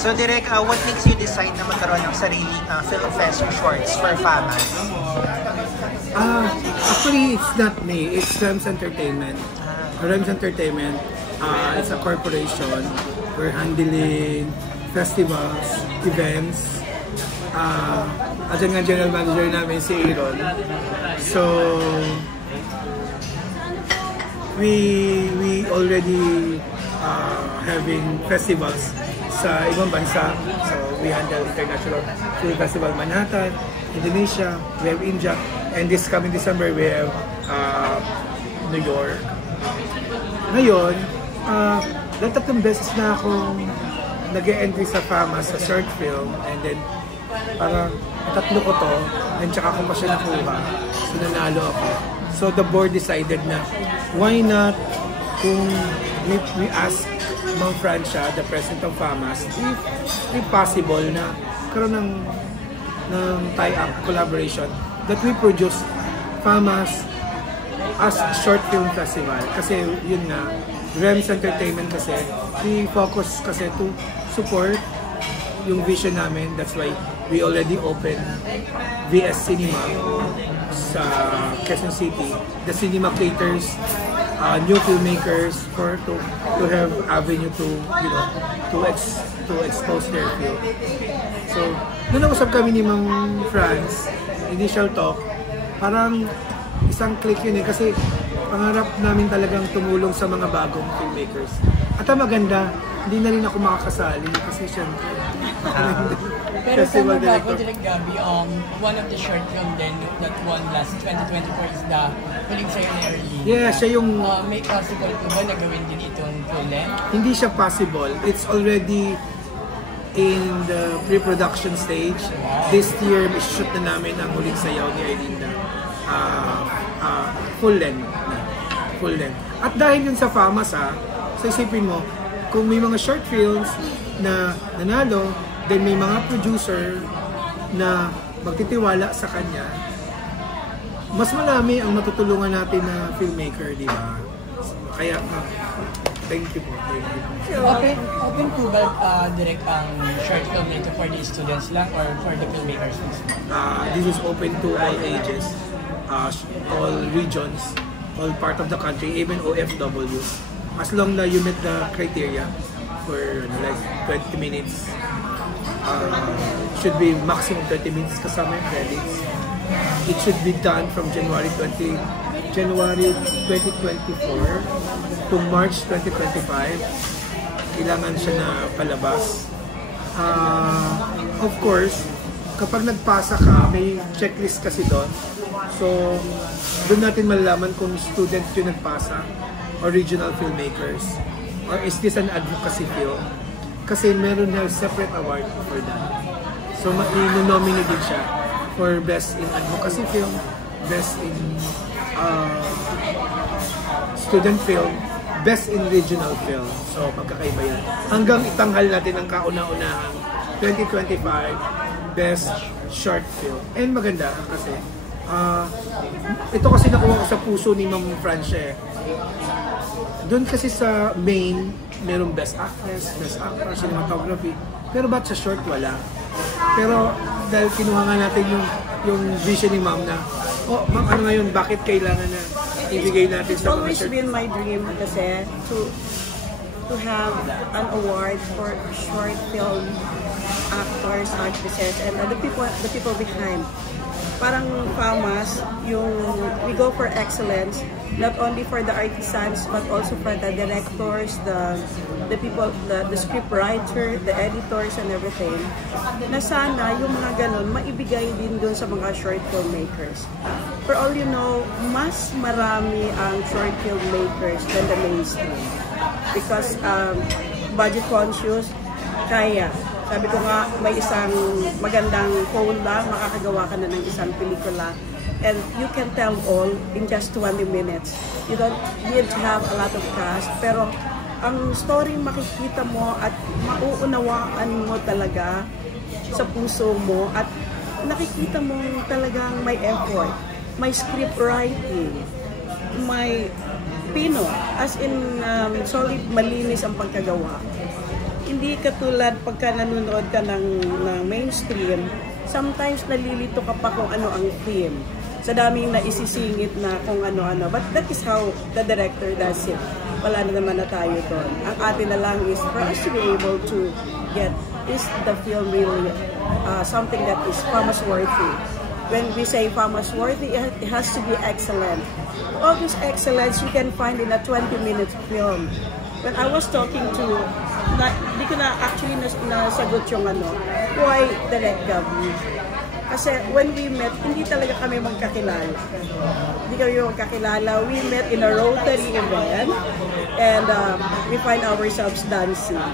So Direk, what makes you decide na magkaroon ng sariling film fest shorts for FAMAS? Actually, it's not me. It's Rems Entertainment. Rems Entertainment, it's a corporation. We're handling festivals, events. At nga general manager namin si Aaron. So, we already having festivals sa ibang bansa. So, we handle International Film Festival Manhattan, Indonesia, we have India, and this coming December we have New York. Ngayon, tatlong beses na akong nag-e-entry sa FAMAS sa short film, and then parang tatlo ko to, and tsaka ko pa siya nakuha. So, nanalo ako. So, the board decided na, why not kung we ask Mang Francia, the president of FAMAS, if possible na karoon ng tie-up collaboration that we produce FAMAS as short film festival. Kasi yun nga, Rems Entertainment kasi, we focus kasi to support yung vision namin. That's why we already opened VS Cinema sa Quezon City. The cinema caters new filmmakers to have avenue to, you know, to expose their film. So, nung nausap kami ni Mang Franz, initial talk, parang isang click yun kasi pangarap namin talagang tumulong sa mga bagong filmmakers. At ang maganda, hindi na rin ako makakasali kasi syempre. Pero tama ba ako, Direk Gabby, one of the short film then that won last 2024 is the Huling Sayo ni Erlene. Yeah, siya yung... may possible po ba na gawin din itong full length? Hindi siya possible. It's already in the pre-production stage. This year, may shoot na namin ang Huling Sayaw ni Erlene full length. Full length. At dahil yun sa FAMAS, so isipin mo, kung may mga short films na nanalo, then may mga producer na magtitiwala sa kanya, mas marami ang matutulungan natin na filmmaker, di ba? Kaya, thank you po. Thank you po. Open po ba direct ang short film nito for the students lang or for the filmmakers? This is open to all ages, all regions, all part of the country, even OFWs. As long na you meet the criteria for like 20 minutes, should be maximum 20 minutes kasama yung credits. It should be done from January 2024 to March 2025. Kailangan siya na palabas. Of course, kapag nagpasa ka, may checklist kasi doon. So, doon natin malalaman kung student yung nagpasa, original filmmakers, or is this an advocacy film? Kasi meron na separate award for that. So, i-nominate din siya for Best in Advocacy Film, Best in Student Film, Best in Regional Film. So, magkakaiba yan. Hanggang itanghal natin ang kauna-unahang 2025 Best Short Film. And maganda kasi, ito kasi nakuha ko sa puso ni Ma'am Francia. Doon kasi sa main, merong Best Actress, Best Actor, Cinematography. Pero ba't sa short wala? Pero dahil kinuha nga natin yung vision ni Ma'am na, oh, Ma'am, ano ngayon, bakit kailangan na ibigay natin sa mga short? It's always been my dream kasi to have an award for short film actors, actresses, and the people behind. Parang FAMAS, we go for excellence, not only for the artisans, but also for the directors, the people, the script writer, the editors, and everything. Na sana yung mga ganun, maibigay din dun sa mga short filmmakers. For all you know, mas marami ang short filmmakers than the mainstream. Because budget conscious, kaya. Sabi ko nga, may isang magandang phone lang, makakagawa ka na ng isang pelikula. And you can tell all in just 20 minutes. You don't need to have a lot of cast. Pero ang story makikita mo at mauunawaan mo talaga sa puso mo. At nakikita mo talagang may effort. May script writing. May pino. As in, solid, malinis ang pagkagawa. hindi katulad pagka nanonood ka ng mainstream, sometimes nalilito ka pa kung ano ang theme. Sa daming na isisingit na kung ano-ano. But that is how the director does it. Wala na naman na tayo doon. Ang atin na lang is for us to be able to get, is the film really something that is famous-worthy. When we say famous-worthy, it has to be excellent. All this excellence you can find in a 20-minute film. When I was talking to, di ko na actually nasagot yung why Direct Gabby? Kasi when we met, hindi talaga kami magkakilala. Hindi kami magkakilala. We met in a Rotary event and we find ourselves dancing.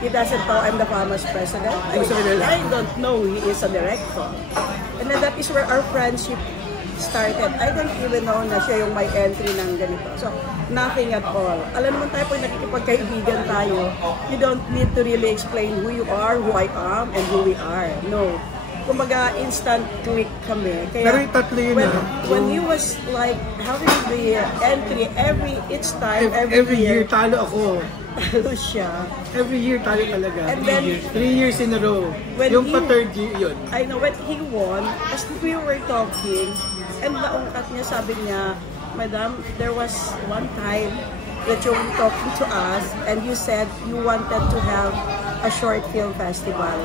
He doesn't know I'm the famous president. I don't know he is a director. And then that is where our friendship started. I don't even know na siya yung may entry ng ganito. So, nothing at all. Alam naman tayo, pag nakikipagkaibigan tayo, you don't need to really explain who you are, who I am, and who we are. No. Kumbaga, instant click kami. Kaya, pero yung tatlo yun when he was like having the entry every year talo ako. Talo siya. Every year talo talaga. And then 3 years in a row. Yung pa-third year yun. I know, when he won, as we were talking, and naungkat niya, sabi niya, Madam, there was one time that you were talking to us and you said you wanted to have a short film festival.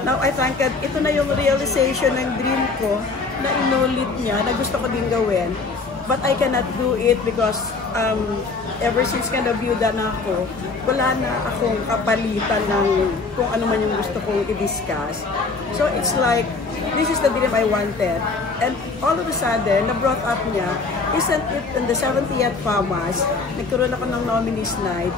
Now, I thank God, ito na yung realization ng dream ko na inulit niya, na gusto ko din gawin. But I cannot do it because ever since ka-nabyuda na ako, wala na akong kapalitan ng kung ano man yung gusto kong i-discuss. So, it's like, this is the dream I wanted. And all of a sudden, na-brought up niya, isn't it in the 70th FAMAS, nagkaroon ako ng nominees night,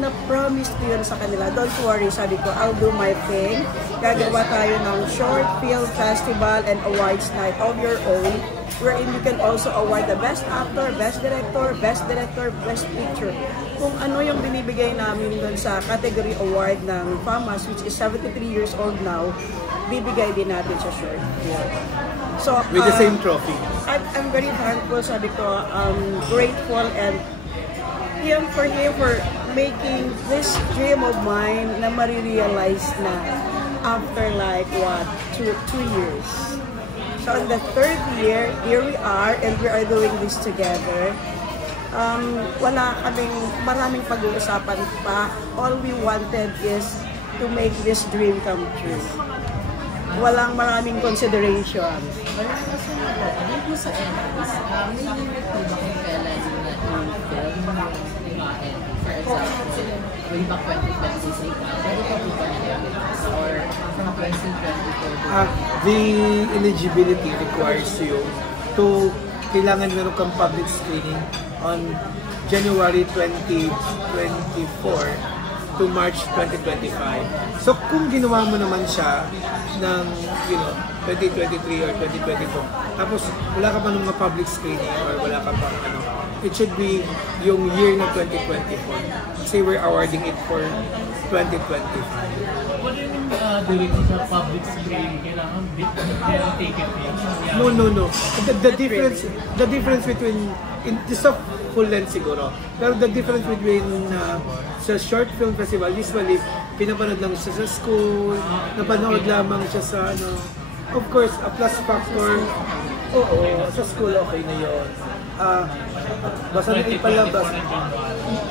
na-promise ko yun sa kanila. Don't worry, sabi ko, I'll do my thing. Gagawa tayo ng short film festival and awards night of your own, wherein you can also award the best actor, best director, best picture. Kung ano yung binibigay namin doon sa category award ng FAMAS, which is 73 years old now, bibigay din natin sa short film. So, with the same trophy. I'm very thankful, sabi ko, grateful and for him for making this dream of mine na marirealize na after like what, two years. So in the third year, here we are and we are doing this together. Wala kaming maraming pag-uusapan pa. All we wanted is to make this dream come true. Walang maraming consideration. Maraming kasi dito sa entries, may limit po ba kung kailan na i-film for example, way back 2026, pwede pa po ba na-release or from 2024? The eligibility requires you to kailangan meron kang public screening on January 2024 to March 2025. So kung ginawa mo naman siya ng 2023 or 2024, tapos wala ka pa ng mga public screening or wala ka pa it should be yung year na 2024. Kasi we're awarding it for 2025. What do you mean during sa public screening? Kailangan take it in? No. The difference between, just a full length siguro, pero the difference between sa short film festival, usually pinapanood lang siya sa school, napanood lamang siya sa of course, a plus factor, oo, sa school okay na yun. Basta na ipalabas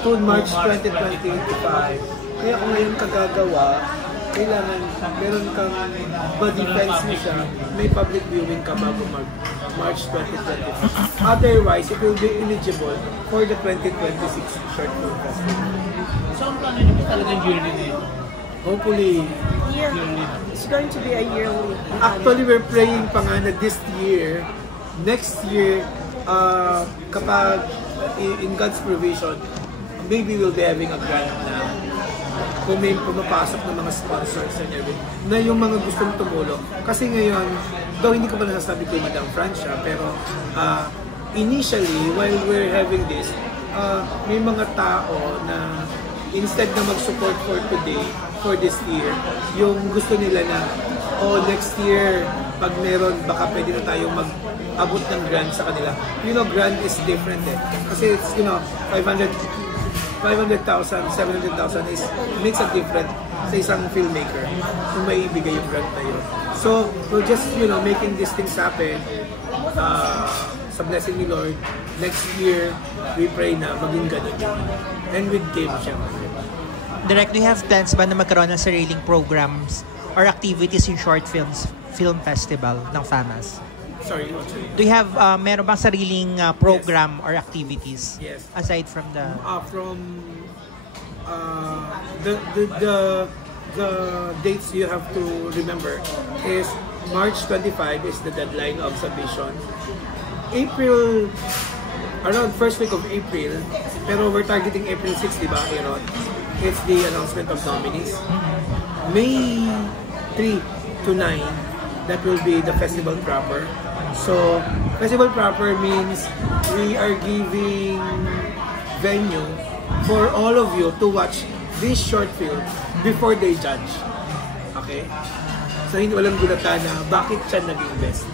to March 2025. Kaya kung ngayon kagagawa, kailangan meron kang body fence mo siya, may public viewing ka bago March 2025. Otherwise, it will be eligible for the 2026 short film festival. So, ang plano niyo talagang yearly na yun? Hopefully, yeah, it's going to be a yearly. Actually, we're praying pa nga na this year, next year, kapag in God's provision, maybe we'll be having a grant na kung may pumapasok ng mga sponsors and everything, na yung mga gustong tumulong. Kasi ngayon, though hindi ko pa nasasabi kay Madam Francia, pero initially, while we're having this, may mga tao na instead na mag-support for today, for this year, yung gusto nila na, next year, pag meron, baka pwede na tayong mag-abot ng grant sa kanila. Grant is different eh. Kasi it's, 500 500,000, 700,000 makes a difference sa isang filmmaker kung may ibigay yung grant na yun. So, we're just, making these things happen. Sa blessing ni Lord, next year, we pray na maging ganun yun. And with Kim, syempre. Direct, do you have plans ba na magkaroon ng sariling programs or activities in short film festival ng FAMAS? Sorry, what's it? Do you have, meron bang sariling program or activities? Yes. Aside from the... The dates you have to remember is March 25 is the deadline of submission. April, around first week of April, pero we're targeting April 6, di ba, Aaron? It's the announcement of nominees. May 3 to 9, that will be the festival proper. So, festival proper means we are giving venue for all of you to watch this short film before they judge. Okay? So, hindi walang gulatan na bakit siya naging best.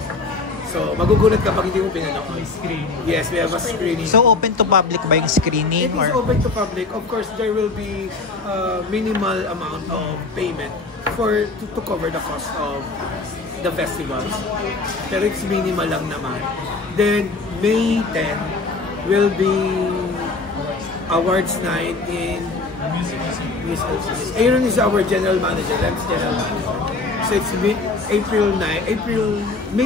So, magugulat ka pag hindi mo pinanood. Screening. Yes, we have a screening. So, open to public ba yung screening? It is open to public. Of course, there will be minimal amount of payment to cover the cost of the festivals. Pero it's minimal lang naman. Then, May 10 will be awards night in Musical City. Aaron is our general manager, Rem's general manager. So it's May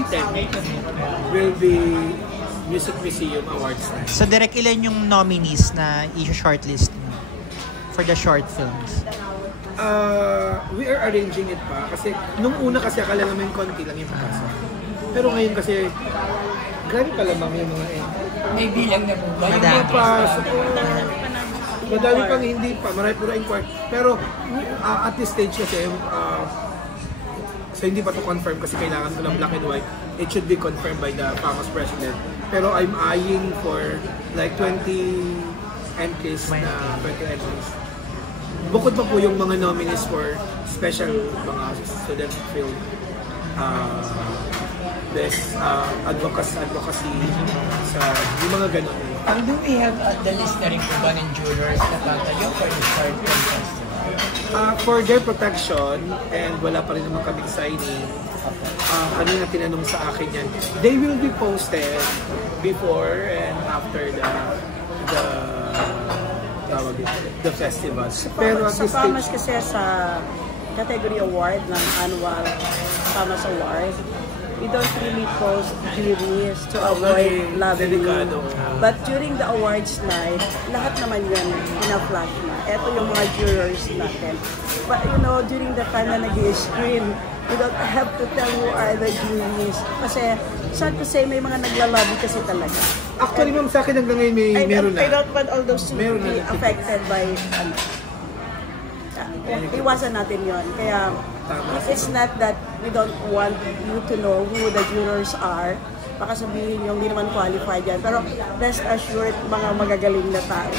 10 will be Music Museum Awards night. So, direct ilan yung nominees na i-shortlist for the short films? We are arranging it pa kasi nung una kasi akala namin konti lang yung papasok. Pero ngayon kasi grabe pa lamang yung mga May bilang na po ba? Hindi pa. Madami pang hindi pa. Marami puro inquiry. Pero at this stage kasi so hindi pa to confirm kasi kailangan ko ng black and white. It should be confirmed by the FAMAS president. Pero I'm eyeing for like 20 entries na 20 entries. Bukod pa po yung mga nominees for special mga student film, best advocacy sa yung mga ganun. Do we have the list na rin po ba ng jurors na tatayo for the short film festival? For their protection, and wala pa rin naman kaming signing, kanina tinanong sa akin yan, they will be posted before and after the festival. Pero at this FAMAS stage, kasi sa category award ng annual FAMAS Award, we don't really post juries to avoid lobbying. But during the awards night, lahat naman yan ina-flash na. Ito yung mga jurors natin. But during the time na nag-screen, you don't have to tell who are the juries. Kasi, sad to say, may mga naglalobby kasi talaga. actually ma'am, sa akin hanggang ngayon meron na. I don't want all those to be affected by iwasan natin yon. Kaya it's not that we don't want you to know who the jurors are. Baka sabihin yung hindi naman qualified yan. Pero rest assured, mga magagaling na tao.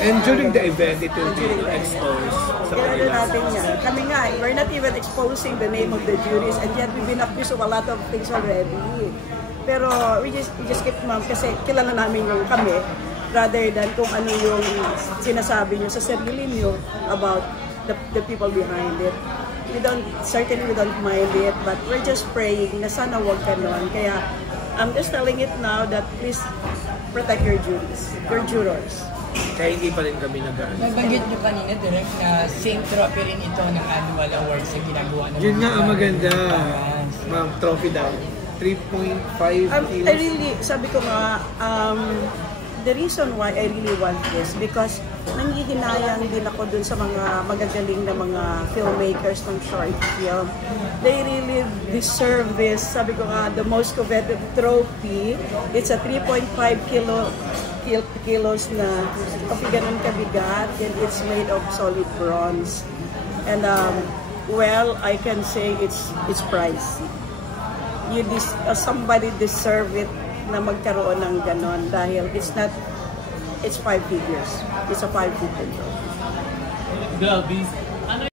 And during the event, it will be exposed sa Kaya kanila. natin yan. Kami nga, we're not even exposing the name of the juries and yet we've been accused of a lot of things already. Pero we just keep ma'am kasi kilala namin yung kami rather than kung ano yung sinasabi nyo sa sarili nyo about the people behind it. Certainly we don't mind it, but we're just praying na sana wag ganon. Kaya I'm just telling it now that please protect your juries, your jurors. Kaya hindi pa rin kami nag-ano. Nabanggit nyo kanina, direct na same trophy rin ito ng annual awards na ginagawa ng Yun nga ang maganda. Ma'am, trophy daw. 3.5 kilos. Sabi ko nga, the reason why I really want this because nangihinayang din ako dun sa mga magagaling na mga filmmakers ng short film. They really deserve this. Sabi ko nga, the most coveted trophy. It's a 3.5 kilos na kasi ganun kabigat and it's made of solid bronze. And well, I can say it's pricey. Somebody deserve it na magkaroon ng ganon dahil it's 5 figures. It's a 5-figure trophy. Globis,